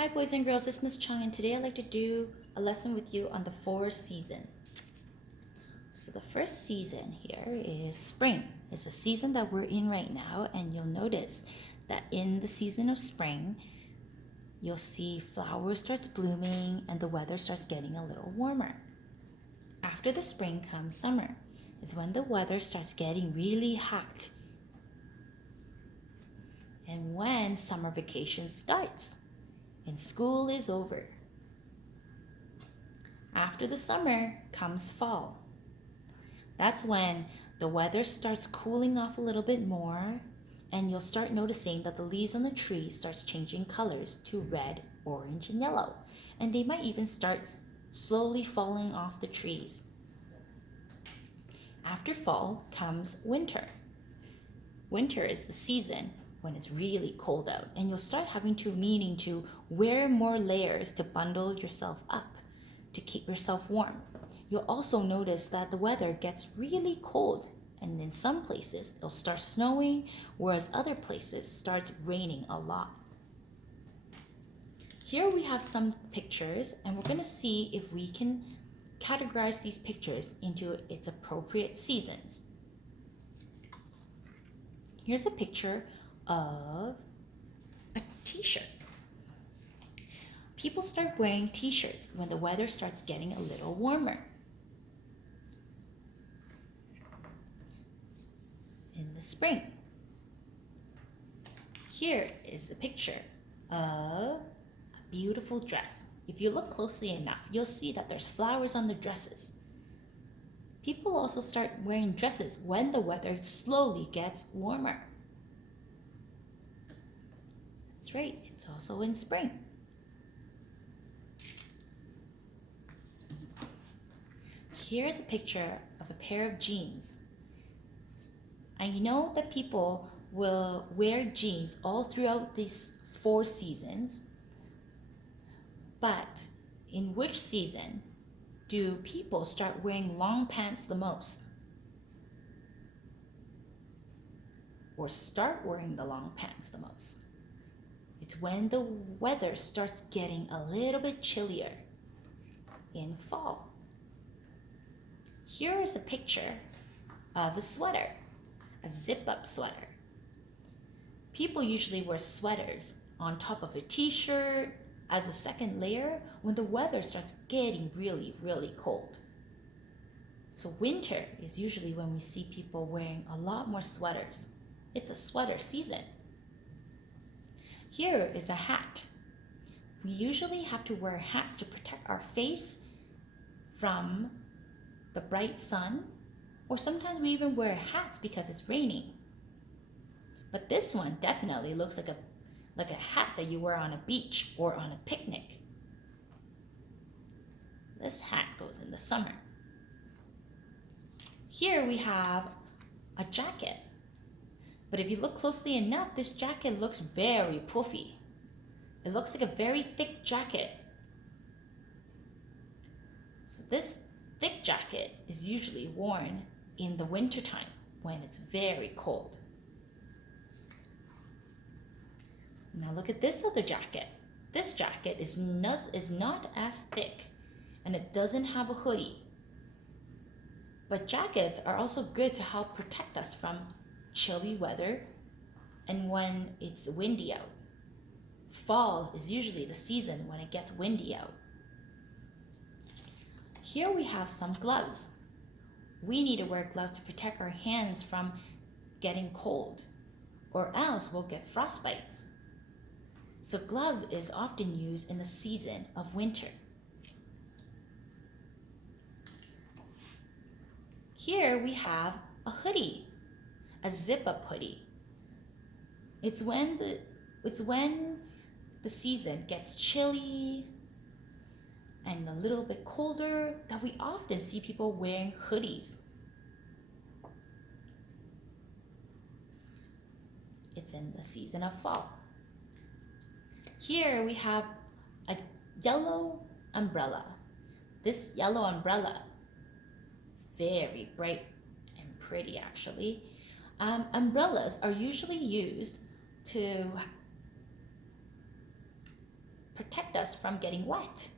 Hi boys and girls, it's Miss Chung, and today I'd like to do a lesson with you on the 4 seasons. So the first season here is spring. It's a season that we're in right now, and you'll notice that in the season of spring, you'll see flowers starts blooming and the weather starts getting a little warmer. After the spring comes summer. It's when the weather starts getting really hot and when summer vacation starts and school is over. After the summer comes fall. That's when the weather starts cooling off a little bit more, and you'll start noticing that the leaves on the tree starts changing colors to red, orange, and yellow. And they might even start slowly falling off the trees. After fall comes winter. Winter is the season when it's really cold out, and you'll start having to needing to wear more layers to bundle yourself up to keep yourself warm. You'll also notice that the weather gets really cold, and in some places it'll start snowing, whereas other places starts raining a lot. Here we have some pictures, and we're going to see if we can categorize these pictures into its appropriate seasons. Here's a picture of a t-shirt. People start wearing t-shirts when the weather starts getting a little warmer. In the spring. Here is a picture of a beautiful dress. If you look closely enough, you'll see that there's flowers on the dresses. People also start wearing dresses when the weather slowly gets warmer. That's right, it's also in spring. Here's a picture of a pair of jeans. And you know that people will wear jeans all throughout these 4 seasons, but in which season do people start wearing long pants the most? Or start wearing the long pants the most? It's when the weather starts getting a little bit chillier in fall. Here is a picture of a sweater, a zip-up sweater. People usually wear sweaters on top of a t-shirt as a second layer when the weather starts getting really, really cold. So winter is usually when we see people wearing a lot more sweaters. It's a sweater season. Here is a hat. We usually have to wear hats to protect our face from the bright sun, or sometimes we even wear hats because it's raining. But this one definitely looks like a hat that you wear on a beach or on a picnic. This hat goes in the summer. Here we have a jacket. But if you look closely enough, this jacket looks very puffy. It looks like a very thick jacket. So this thick jacket is usually worn in the wintertime when it's very cold. Now look at this other jacket. This jacket is not as thick, and it doesn't have a hoodie. But jackets are also good to help protect us from chilly weather and when it's windy out. Fall is usually the season when it gets windy out. Here we have some gloves. We need to wear gloves to protect our hands from getting cold, or else we'll get frostbites. So glove is often used in the season of winter. Here we have a hoodie, a zip-up hoodie. It's when the season gets chilly and a little bit colder that we often see people wearing hoodies. It's in the season of fall. Here we have a yellow umbrella. This yellow umbrella is very bright and pretty actually. Umbrellas are usually used to protect us from getting wet.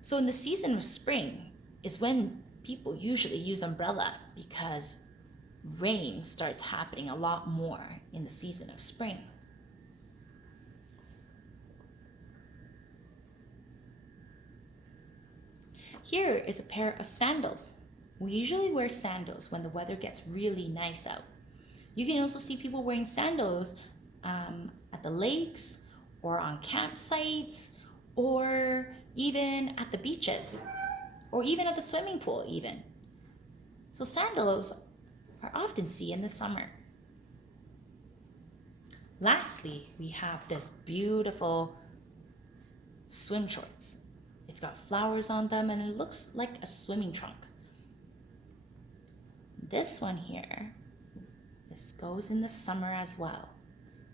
So in the season of spring is when people usually use umbrella because rain starts happening a lot more in the season of spring. Here is a pair of sandals. We usually wear sandals when the weather gets really nice out. You can also see people wearing sandals at the lakes or on campsites or even at the beaches or even at the swimming pool even. So sandals are often seen in the summer. Lastly, we have this beautiful swim shorts. It's got flowers on them and it looks like a swimming trunk. This one here, this goes in the summer as well,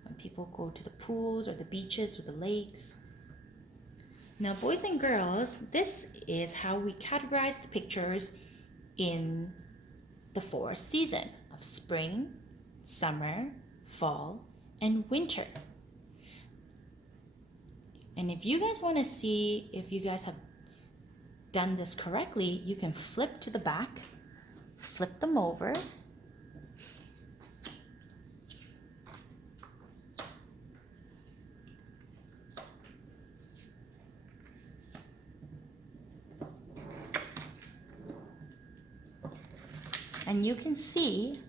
when people go to the pools or the beaches or the lakes. Now, boys and girls, this is how we categorize the pictures in the forest season of spring, summer, fall, and winter. And if you guys want to see if you guys have done this correctly, you can flip to the back, flip them over, and you can see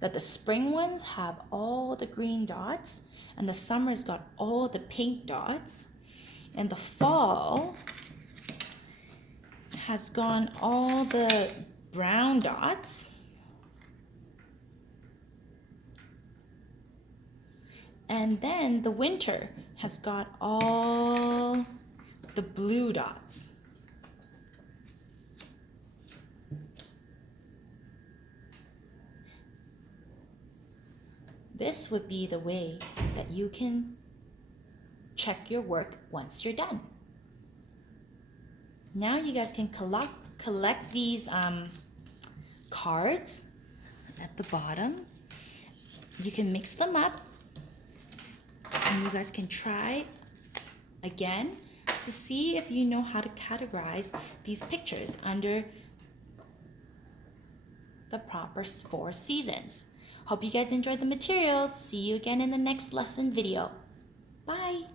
that the spring ones have all the green dots and the summer's got all the pink dots, and the fall has gone all the brown dots, and then the winter has got all the blue dots. This would be the way that you can check your work once you're done. Now you guys can collect these cards at the bottom. You can mix them up and you guys can try again to see if you know how to categorize these pictures under the proper 4 seasons. Hope you guys enjoyed the material. See you again in the next lesson video. Bye.